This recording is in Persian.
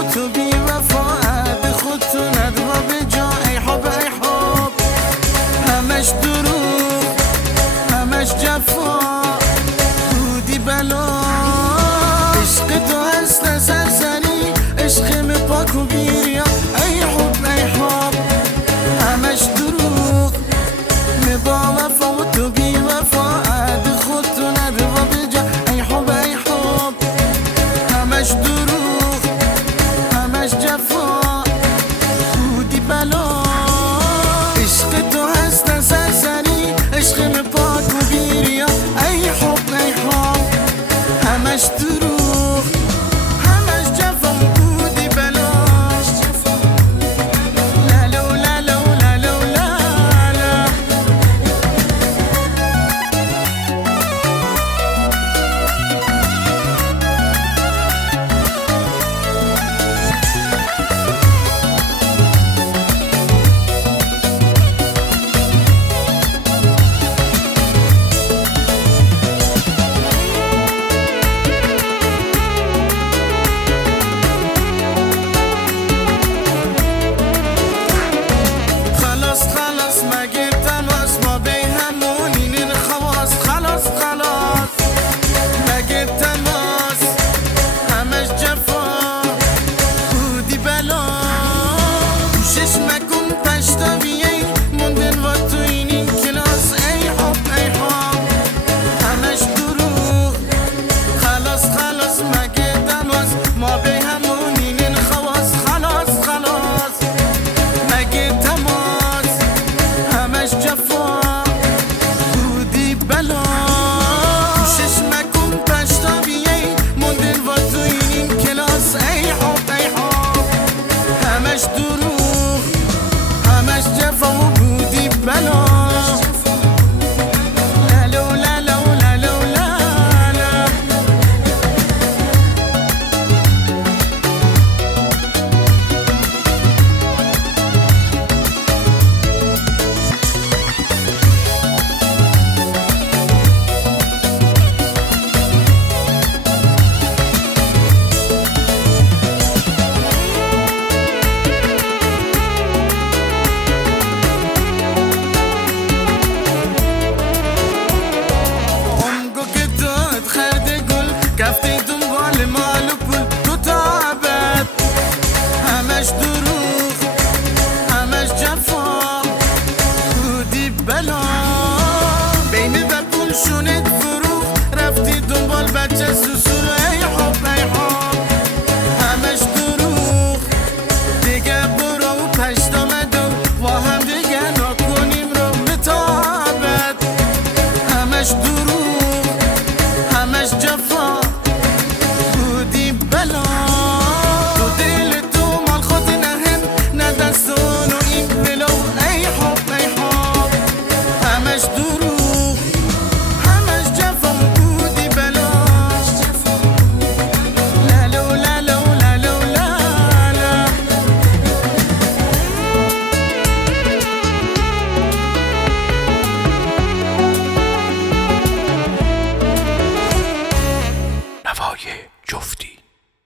و تو بی وفا عهد خودتو ندوا به جا ای حب ای حب همش دروغ همش جفا بودی بلا عشق تو اصل سرزنی عشق می پاک و بیریا ای حب ای حب همش دروغ می با وفا و تو بی وفا عهد خودتو ندوا به جا ای حب ای حب همش دروغ همش جفا بودی بلا عشق تو هست سرزنی عشق می پاک و بیریا ای حب ای حب همش دروغ همش جفا بودی بلا لالو لالو لالو لالا خلاص خلاص مگه تماس ما به همونین خواص خلاص خلاص مگه تماس همش جفا بودی بلا کوشش مکن پشتاویه موندن و تو این کلاس ای حب ای حب همش دروغ خلاص خلاص مگه تماس ما به همونین خواص خلاص خلاص مگه تماس همش جفا بودی بلا کوشش مکن پشتاویه موندن و تو این کلاس ای حب ای حب همش دروغ همش جفا بودی بلا لالو لالو لالو لالا عمقو که داد خرد گل کفته دنبال مال و پول تو تعبت همش دروغ همش جفا بودی بلا بین و پول شونت فروغ رفتی دنبال بچه سوسول ای حب ای حب همش دروغ دیگه برو و پشت آمدم با هم دیگه نکنیم رو متابت همش دروغ